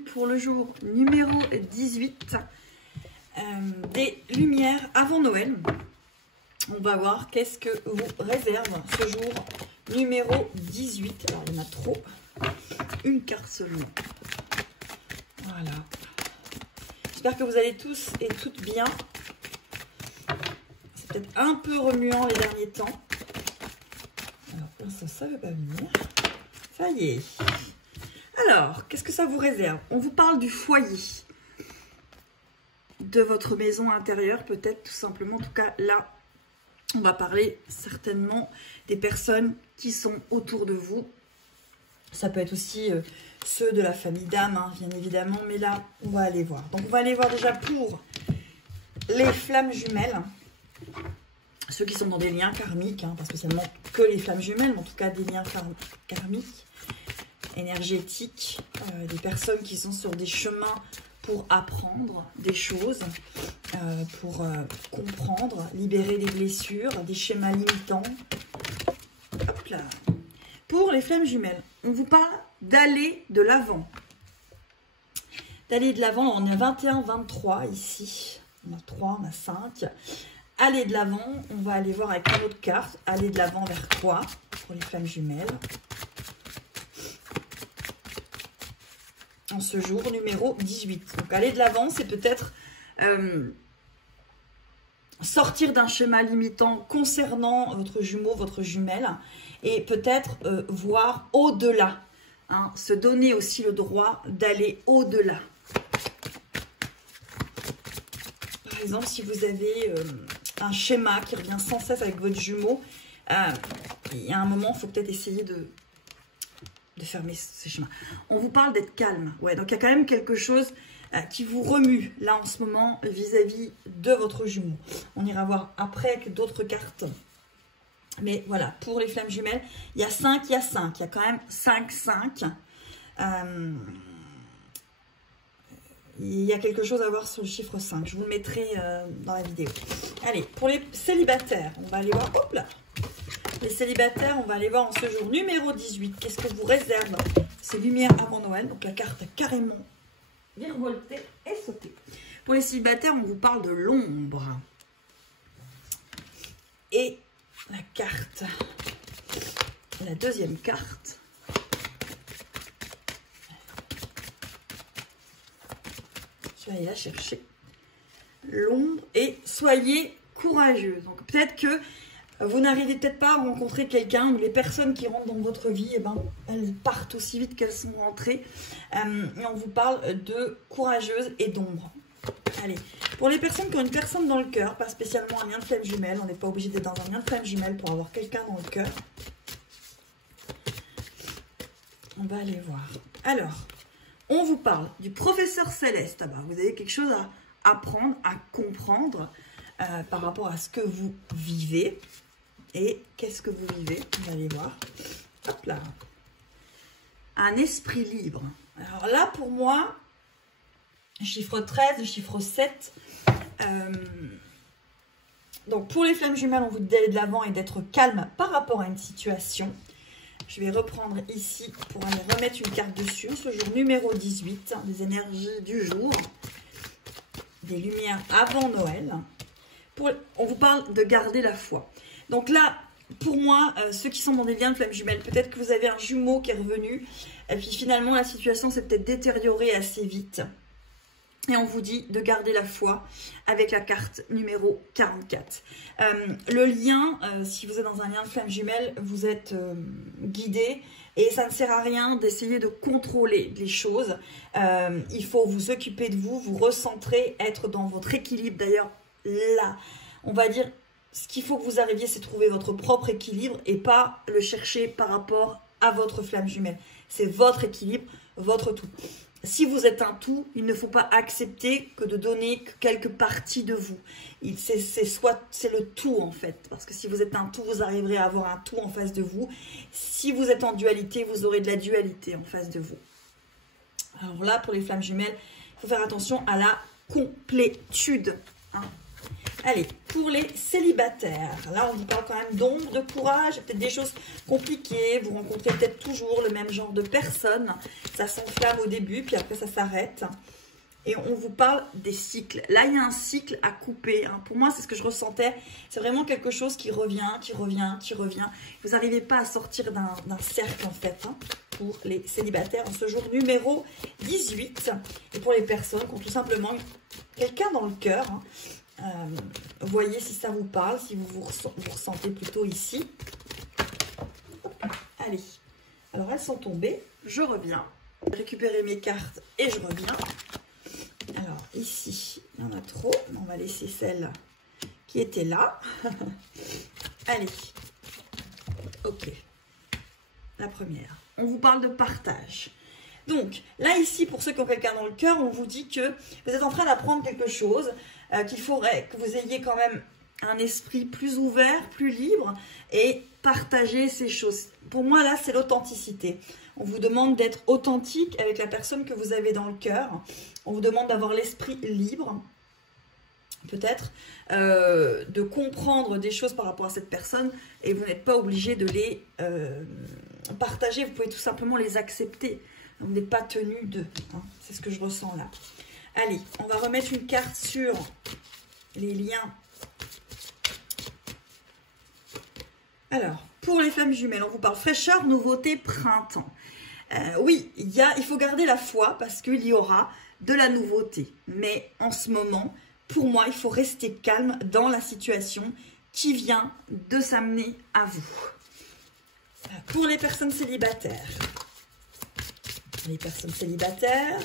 pour le jour numéro 18 des lumières avant Noël. On va voir qu'est-ce que vous réserve ce jour numéro 18. Alors, il y en a trop. Une carte seulement. Voilà. J'espère que vous allez tous et toutes bien. C'est peut-être un peu remuant les derniers temps. Alors, ça ne veut pas venir. Ça y est. Alors, qu'est-ce que ça vous réserve? On vous parle du foyer. De votre maison intérieure, peut-être tout simplement. En tout cas, là, on va parler certainement des personnes qui sont autour de vous. Ça peut être aussi ceux de la famille d'âme, hein, bien évidemment. Mais là, on va aller voir. Donc, on va aller voir déjà pour les flammes jumelles. Ceux qui sont dans des liens karmiques, hein, pas spécialement que les flammes jumelles, mais en tout cas des liens karmiques, énergétiques, des personnes qui sont sur des chemins pour apprendre des choses, pour comprendre, libérer des blessures, des schémas limitants. Hop là. Pour les flammes jumelles, on vous parle d'aller de l'avant. D'aller de l'avant, on est à 21, 23 ici. On a 3, on a 5. Aller de l'avant, on va aller voir avec une autre carte. Aller de l'avant vers quoi pour les flammes jumelles. En ce jour numéro 18. Donc aller de l'avant, c'est peut-être sortir d'un schéma limitant concernant votre jumeau, votre jumelle, et peut-être voir au-delà, hein, se donner aussi le droit d'aller au-delà. Par exemple, si vous avez un schéma qui revient sans cesse avec votre jumeau, il y a un moment, il faut peut-être essayer de fermer ces chemins. On vous parle d'être calme. Ouais, donc il y a quand même quelque chose qui vous remue là en ce moment vis-à-vis de votre jumeau. On ira voir après avec d'autres cartes. Mais voilà, pour les flammes jumelles, il y a 5, il y a 5. Il y a quand même 5, 5. Il y a quelque chose à voir sur le chiffre 5. Je vous le mettrai dans la vidéo. Allez, pour les célibataires, on va aller voir. Hop là! Les célibataires, on va aller voir en ce jour numéro 18. Qu'est-ce que vous réserve ces lumières avant Noël? Donc la carte a carrément virevolté et sauté. Pour les célibataires, on vous parle de l'ombre. Et la carte, la deuxième carte. Je vais aller la chercher. L'ombre et soyez courageux. Donc peut-être que vous n'arrivez peut-être pas à rencontrer quelqu'un, ou les personnes qui rentrent dans votre vie, eh ben, elles partent aussi vite qu'elles sont rentrées. Et on vous parle de courageuse et d'ombre. Allez, pour les personnes qui ont une personne dans le cœur, pas spécialement un lien de flamme jumelle, on n'est pas obligé d'être dans un lien de flamme jumelle pour avoir quelqu'un dans le cœur. On va aller voir. Alors, on vous parle du professeur céleste. Ah bah, vous avez quelque chose à apprendre, à comprendre par rapport à ce que vous vivez. Et qu'est-ce que vous vivez? On va aller voir. Hop là. Un esprit libre. Alors là, pour moi, chiffre 13, le chiffre 7. Donc, pour les flammes jumelles, on vous dit d'aller de l'avant et d'être calme par rapport à une situation. Je vais reprendre ici pour aller remettre une carte dessus. Ce jour numéro 18, des énergies du jour. Des lumières avant Noël. On vous parle de garder la foi. Donc là, pour moi, ceux qui sont dans des liens de flammes jumelles, peut-être que vous avez un jumeau qui est revenu, et puis finalement la situation s'est peut-être détériorée assez vite. Et on vous dit de garder la foi avec la carte numéro 44. Le lien, si vous êtes dans un lien de flammes jumelles, vous êtes guidé et ça ne sert à rien d'essayer de contrôler les choses. Il faut vous occuper de vous, vous recentrer, être dans votre équilibre. D'ailleurs, là, on va dire, ce qu'il faut que vous arriviez, c'est trouver votre propre équilibre et pas le chercher par rapport à votre flamme jumelle. C'est votre équilibre, votre tout. Si vous êtes un tout, il ne faut pas accepter que de donner que quelques parties de vous. C'est le tout en fait. Parce que si vous êtes un tout, vous arriverez à avoir un tout en face de vous. Si vous êtes en dualité, vous aurez de la dualité en face de vous. Alors là, pour les flammes jumelles, il faut faire attention à la complétude. Hein. Allez, pour les célibataires, là on vous parle quand même d'ombre, de courage, peut-être des choses compliquées, vous rencontrez peut-être toujours le même genre de personne, ça s'enflamme au début, puis après ça s'arrête. Et on vous parle des cycles. Là, il y a un cycle à couper. Hein. Pour moi, c'est ce que je ressentais. C'est vraiment quelque chose qui revient, qui revient, qui revient. Vous n'arrivez pas à sortir d'un cercle, en fait, hein, pour les célibataires en ce jour numéro 18. Et pour les personnes qui ont tout simplement quelqu'un dans le cœur. Hein. Voyez si ça vous parle, si vous ressentez plutôt ici. Allez. Alors, elles sont tombées. Je reviens. Récupérer mes cartes et je reviens. Alors, ici, il y en a trop. On va laisser celle qui était là. Allez. Ok. La première. On vous parle de partage. Donc, là, ici, pour ceux qui ont quelqu'un dans le cœur, on vous dit que vous êtes en train d'apprendre quelque chose, qu'il faudrait que vous ayez quand même un esprit plus ouvert, plus libre et partager ces choses. Pour moi, là, c'est l'authenticité. On vous demande d'être authentique avec la personne que vous avez dans le cœur. On vous demande d'avoir l'esprit libre, peut-être, de comprendre des choses par rapport à cette personne et vous n'êtes pas obligé de les partager. Vous pouvez tout simplement les accepter. On n'est pas tenu d'eux. Hein. C'est ce que je ressens là. Allez, on va remettre une carte sur les liens. Alors, pour les flammes jumelles, on vous parle fraîcheur, nouveauté, printemps. Oui, il faut garder la foi parce qu'il y aura de la nouveauté. Mais en ce moment, pour moi, il faut rester calme dans la situation qui vient de s'amener à vous. Pour les personnes célibataires. Les personnes célibataires,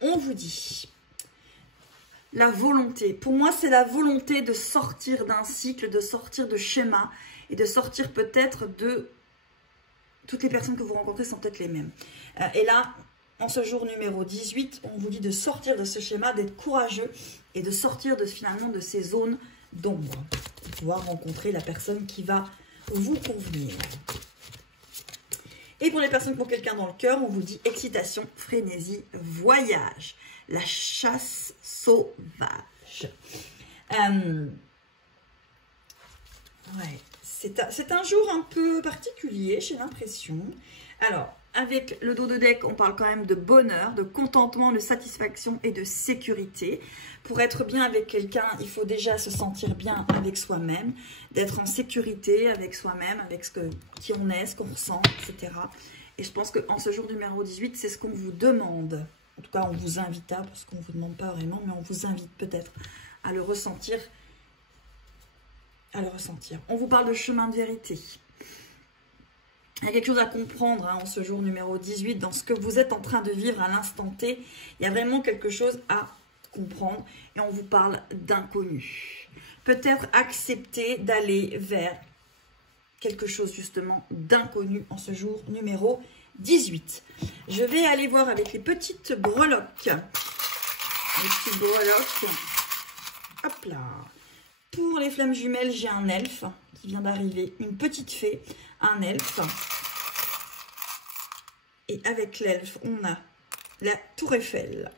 on vous dit la volonté. Pour moi, c'est la volonté de sortir d'un cycle, de sortir de schéma et de sortir peut-être de... Toutes les personnes que vous rencontrez sont peut-être les mêmes. Et là, en ce jour numéro 18, on vous dit de sortir de ce schéma, d'être courageux et de sortir finalement de ces zones d'ombre. Pour pouvoir rencontrer la personne qui va vous convenir. Et pour les personnes qui ont quelqu'un dans le cœur, on vous dit excitation, frénésie, voyage, la chasse sauvage. Ouais. C'est un jour un peu particulier, j'ai l'impression. Alors, avec le dos de deck, on parle quand même de bonheur, de contentement, de satisfaction et de sécurité. Pour être bien avec quelqu'un, il faut déjà se sentir bien avec soi-même, d'être en sécurité avec soi-même, avec qui on est, ce qu'on ressent, etc. Et je pense qu'en ce jour numéro 18, c'est ce qu'on vous demande. En tout cas, on vous invite parce qu'on ne vous demande pas vraiment, mais on vous invite peut-être à le ressentir. On vous parle de chemin de vérité. Il y a quelque chose à comprendre en ce jour numéro 18, dans ce que vous êtes en train de vivre à l'instant T. Il y a vraiment quelque chose à comprendre et on vous parle d'inconnu. Peut-être accepter d'aller vers quelque chose justement d'inconnu en ce jour numéro 18. Je vais aller voir avec les petites breloques. Les petites breloques. Hop là. Pour les flammes jumelles, j'ai un elfe qui vient d'arriver, une petite fée, un elfe. Et avec l'elfe, on a la tour Eiffel.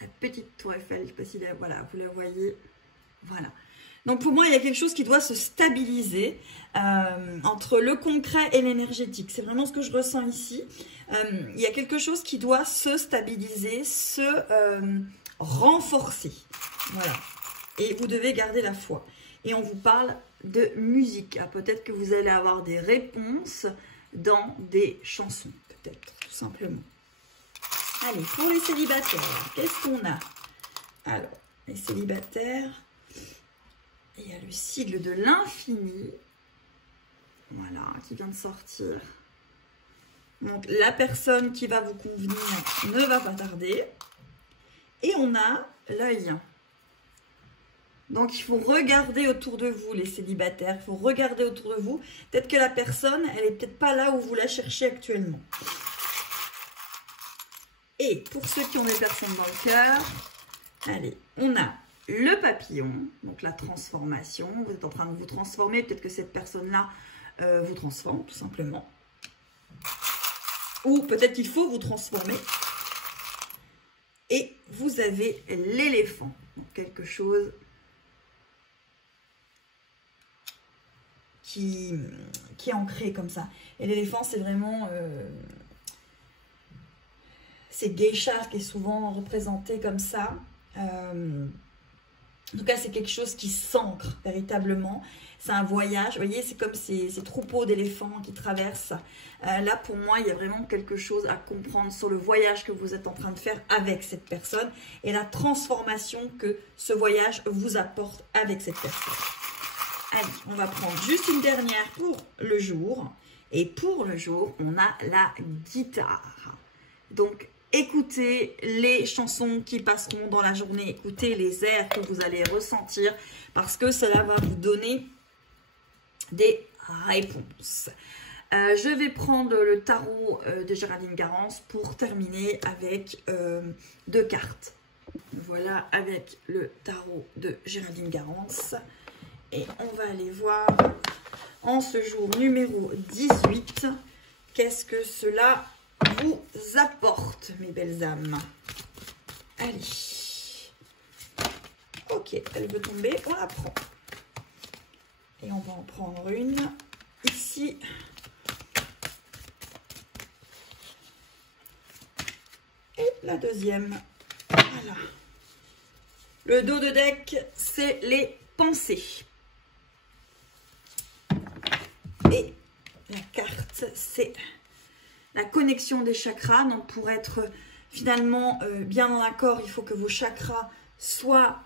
La petite tour Eiffel, je ne sais pas si voilà, vous la voyez. Voilà. Donc pour moi, il y a quelque chose qui doit se stabiliser entre le concret et l'énergétique. C'est vraiment ce que je ressens ici. Il y a quelque chose qui doit se stabiliser, se renforcer. Voilà. Et vous devez garder la foi. Et on vous parle de musique. Ah, peut-être que vous allez avoir des réponses dans des chansons, peut-être, tout simplement. Allez, pour les célibataires, qu'est-ce qu'on a? Alors, les célibataires, il y a le sigle de l'infini, voilà, qui vient de sortir. Donc, la personne qui va vous convenir ne va pas tarder. Et on a l'œil. Donc, il faut regarder autour de vous, les célibataires. Il faut regarder autour de vous. Peut-être que la personne, elle n'est peut-être pas là où vous la cherchez actuellement. Et pour ceux qui ont des personnes dans le cœur, allez, on a le papillon, donc la transformation. Vous êtes en train de vous transformer. Peut-être que cette personne-là vous transforme, tout simplement. Ou peut-être qu'il faut vous transformer. Et vous avez l'éléphant. Quelque chose qui est ancré comme ça. Et l'éléphant, c'est vraiment... c'est geisha qui est souvent représenté comme ça. En tout cas, c'est quelque chose qui s'ancre véritablement. C'est un voyage. Vous voyez, c'est comme ces troupeaux d'éléphants qui traversent. Là, pour moi, il y a vraiment quelque chose à comprendre sur le voyage que vous êtes en train de faire avec cette personne et la transformation que ce voyage vous apporte avec cette personne. Allez, on va prendre juste une dernière pour le jour. Et pour le jour, on a la guitare. Donc, écoutez les chansons qui passeront dans la journée, écoutez les airs que vous allez ressentir parce que cela va vous donner des réponses. Je vais prendre le tarot de Géraldine Garance pour terminer avec 2 cartes. Voilà avec le tarot de Géraldine Garance. Et on va aller voir en ce jour numéro 18, qu'est-ce que cela vous apporte, mes belles âmes. Allez. Ok, elle veut tomber, on la prend. Et on va en prendre une ici. Et la deuxième. Voilà. Le dos de deck, c'est les pensées. Et la carte, c'est la connexion des chakras. Donc, pour être finalement bien en accord, il faut que vos chakras soient...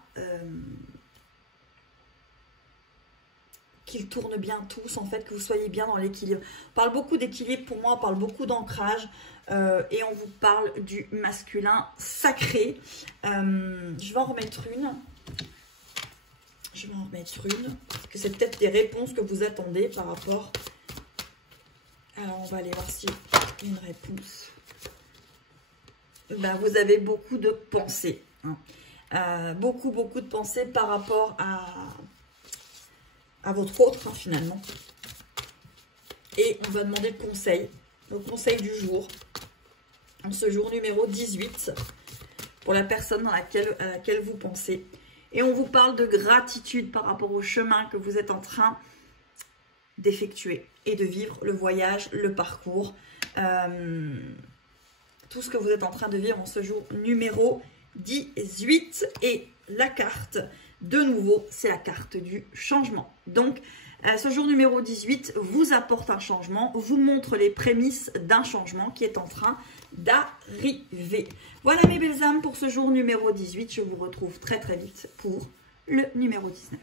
qu'ils tournent bien tous, en fait, que vous soyez bien dans l'équilibre. On parle beaucoup d'équilibre, pour moi, on parle beaucoup d'ancrage. Et on vous parle du masculin sacré. Je vais en remettre une. Parce que c'est peut-être des réponses que vous attendez par rapport. Alors, on va aller voir si une réponse. Ben, vous avez beaucoup de pensées. Hein. Beaucoup de pensées par rapport à votre autre, hein, finalement. Et on va demander le conseil du jour. En ce jour numéro 18, pour la personne à laquelle vous pensez. Et on vous parle de gratitude par rapport au chemin que vous êtes en train d'effectuer et de vivre, le voyage, le parcours, tout ce que vous êtes en train de vivre en ce jour numéro 18. Et la carte, de nouveau, c'est la carte du changement. Donc, ce jour numéro 18 vous apporte un changement, vous montre les prémices d'un changement qui est en train d'arriver. Voilà mes belles âmes pour ce jour numéro 18. Je vous retrouve très vite pour le numéro 19.